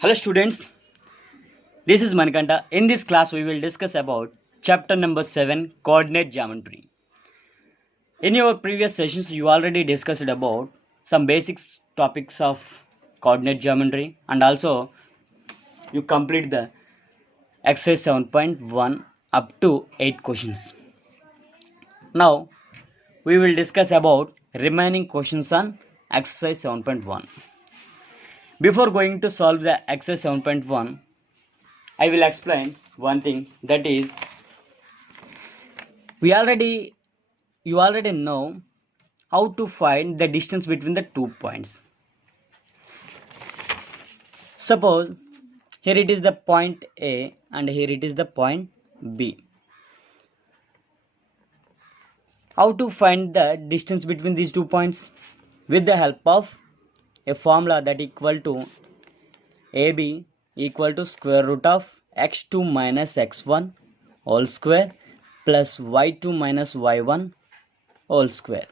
Hello students, this is Manikanta. In this class we will discuss about chapter number 7 coordinate geometry. In your previous sessions you already discussed about some basic topics of coordinate geometry and also you complete the exercise 7.1 up to 8 questions. Now we will discuss about remaining questions on exercise 7.1. Before going to solve the exercise 7.1, I will explain one thing, that is you already know how to find the distance between the 2 points. Suppose here it is the point A and here it is the point B. How to find the distance between these 2 points? With the help of a formula that equal to AB equal to square root of x2 minus x1 whole square plus y2 minus y1 whole square.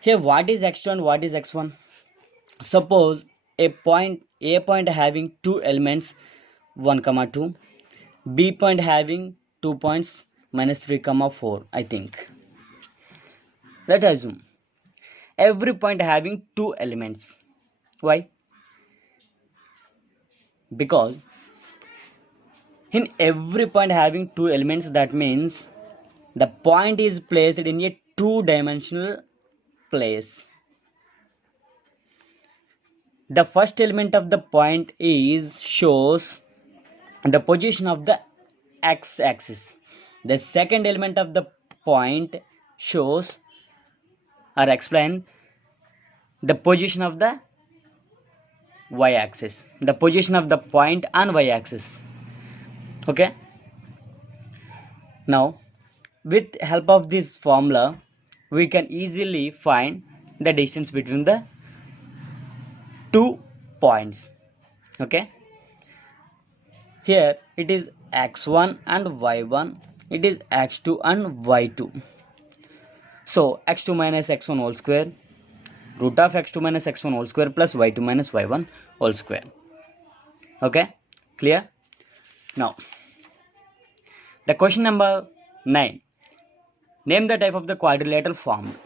Here what is x2 and what is x1? Suppose a point having two elements 1, 2, B point having 2 points minus 3, 4, I think. Let's assume every point having two elements. Why? Because in every point having two elements, that means the point is placed in a two-dimensional place. The first element of the point shows the position of the x-axis. The second element of the point shows or explain the position of the y-axis, the position of the point on y-axis. Okay. Now, with help of this formula, we can easily find the distance between the 2 points. Okay. Here it is x1 and y1, it is x2 and y2. So x2 minus x1 whole square root of x2 minus x1 whole square plus y2 minus y1 whole square. Okay, clear? Now the question number 9, name the type of the quadrilateral formed.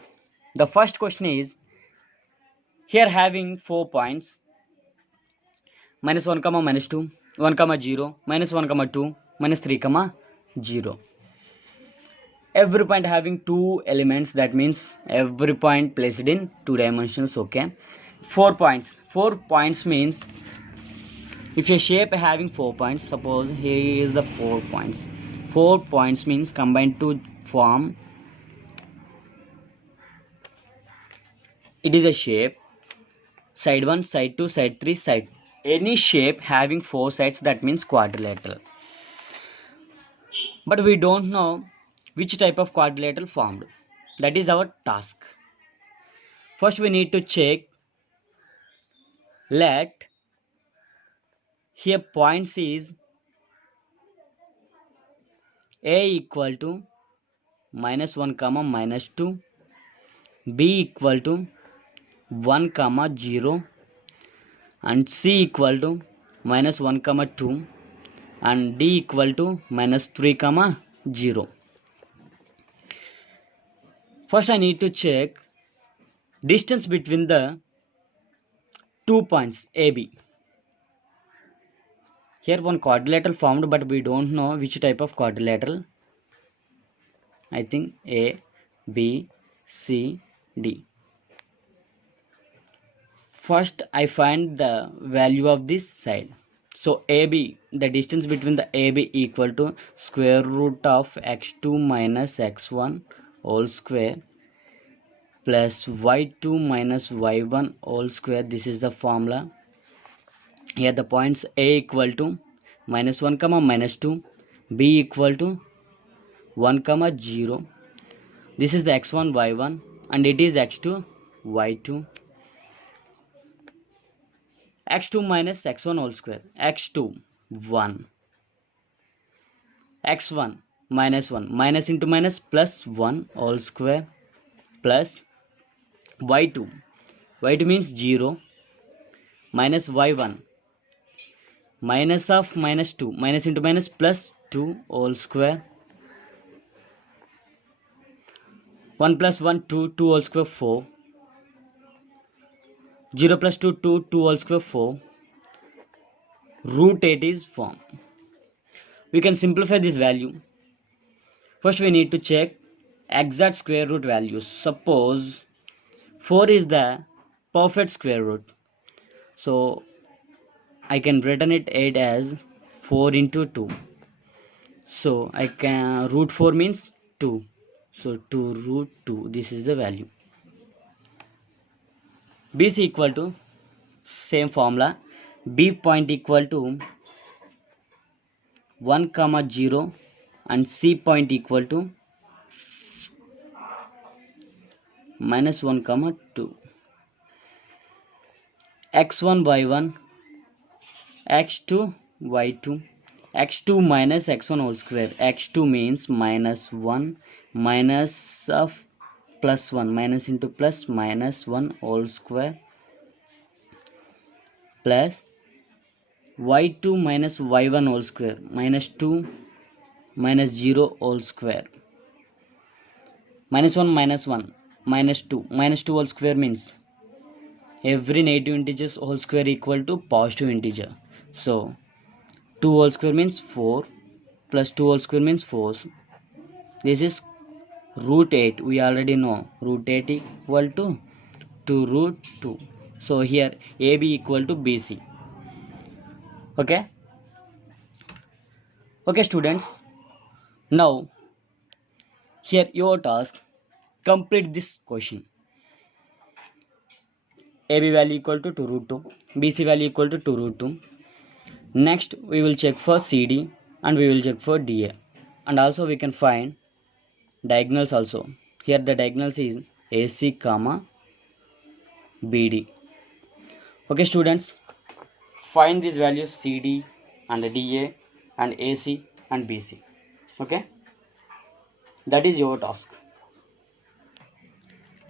The first question is here having 4 points minus 1 comma minus 2, 1 comma 0, minus 1 comma 2, minus 3 comma 0. Every point having two elements, that means every point placed in two dimensions. Okay, 4 points means if a shape having 4 points, suppose here is the 4 points. 4 points means combined to form, it is a shape, side 1, side 2, side 3, side, any shape having 4 sides, that means quadrilateral. But we don't know which type of quadrilateral formed. That is our task. First we need to check, let here points is A equal to minus 1 comma minus 2, B equal to 1 comma 0 and C equal to minus 1 comma 2 and D equal to minus 3 comma 0. First I need to check distance between the 2 points AB. Here one quadrilateral formed, but we don't know which type of quadrilateral. I think A, B, C, D. First I find the value of this side. So AB, the distance between the AB equal to square root of x2 minus x1 whole square plus y2 minus y1 whole square. This is the formula. Here the points A equal to minus 1 comma minus 2, B equal to 1 comma 0. This is the x1 y1 and it is x2 y2. x2 minus x1 whole square, x2 1, x1 minus 1, minus into minus plus 1 whole square plus y2 means 0 minus y1 minus of minus 2 minus into minus plus 2 whole square 1 plus 1 2 2 whole square 4 0 plus 2 2 2 whole square 4 root 8 is formed. We can simplify this value. First we need to check exact square root values. Suppose 4 is the perfect square root, so I can written it 8 as 4 into 2. So I can root 4 means 2. So 2 root 2, this is the value. B is equal to same formula. B point equal to 1 comma 0 and C point equal to minus 1 comma 2. x1 y1 x2 y2 x2 minus x1 whole square. X2 means minus 1 minus of plus 1 minus into plus minus 1 whole square plus y2 minus y1 whole square minus 2 minus 0 whole square minus 1 minus 2 whole square means every negative integers whole square equal to positive integer. So 2 whole square means 4 plus 2 whole square means 4. This is root 8. We already know root 8 equal to 2 root 2. So here AB equal to BC. Okay students, now here your task, complete this question. AB value equal to 2 root 2, BC value equal to 2 root 2. Next we will check for CD and we will check for DA, and also we can find diagonals also. Here the diagonals is AC comma BD. Okay students, find these values CD and DA and AC and BC. Okay, that is your task.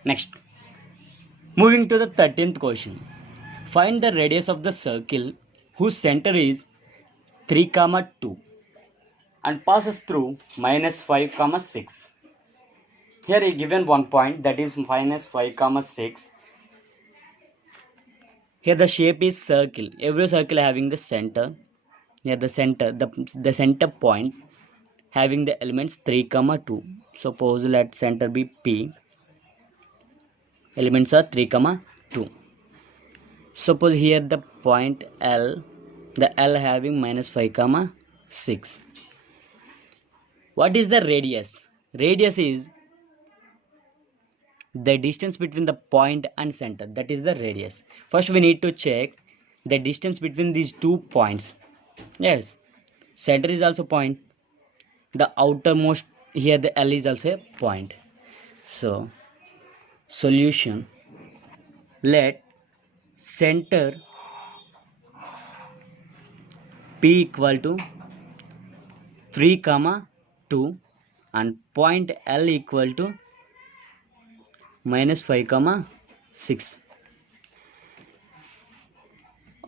Next, moving to the 13th question. Find the radius of the circle whose center is 3 comma 2 and passes through minus 5 comma 6. Here is given one point, that is minus 5 comma 6. Here the shape is circle. Every circle having the center. Here the center, the center point having the elements 3 comma 2. Suppose let center be P. Elements are 3 comma 2. Suppose here the point L, the L having minus 5 comma 6. What is the radius? Radius is the distance between the point and center, that is the radius. First we need to check the distance between these 2 points. Yes, center is also point, the outermost here the L is also a point. So solution, let center P equal to 3 comma 2 and point L equal to minus 5 comma 6.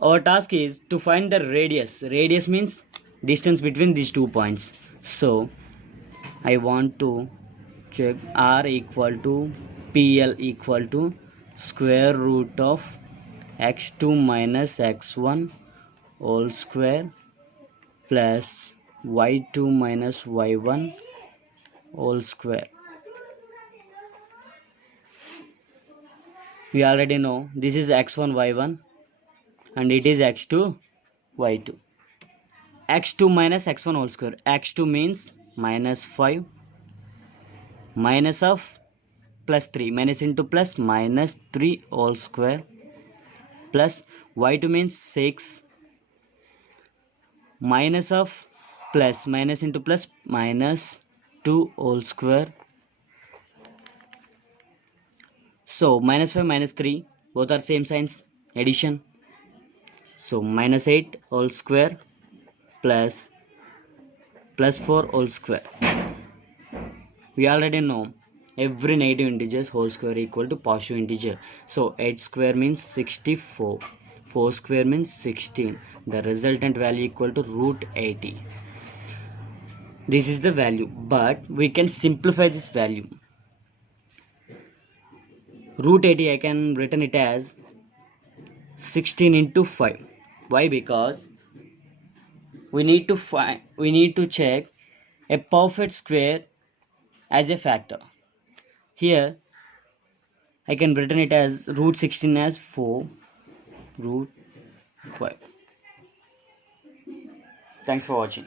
Our task is to find the radius. Radius means distance between these 2 points. So I want to check R equal to PL equal to square root of x2 minus x1 whole square plus y2 minus y1 whole square. We already know this is x1 y1 and it is x2 y2. x2 minus x1 whole square. x2 means minus 5 minus of plus 3 minus into plus minus 3 whole square plus y2 means 6 minus of plus minus into plus minus 2 whole square. So minus 5 minus 3 both are same signs, addition. So minus 8 whole square plus 4 whole square. We already know every negative integers whole square equal to positive integer. So 8 square means 64. 4 square means 16. The resultant value equal to root 80. This is the value, but we can simplify this value. Root 80 I can written it as 16 into 5. Why? Because we need to check a perfect square as a factor. Here I can written it as root 16 as 4 root 5. Thanks for watching.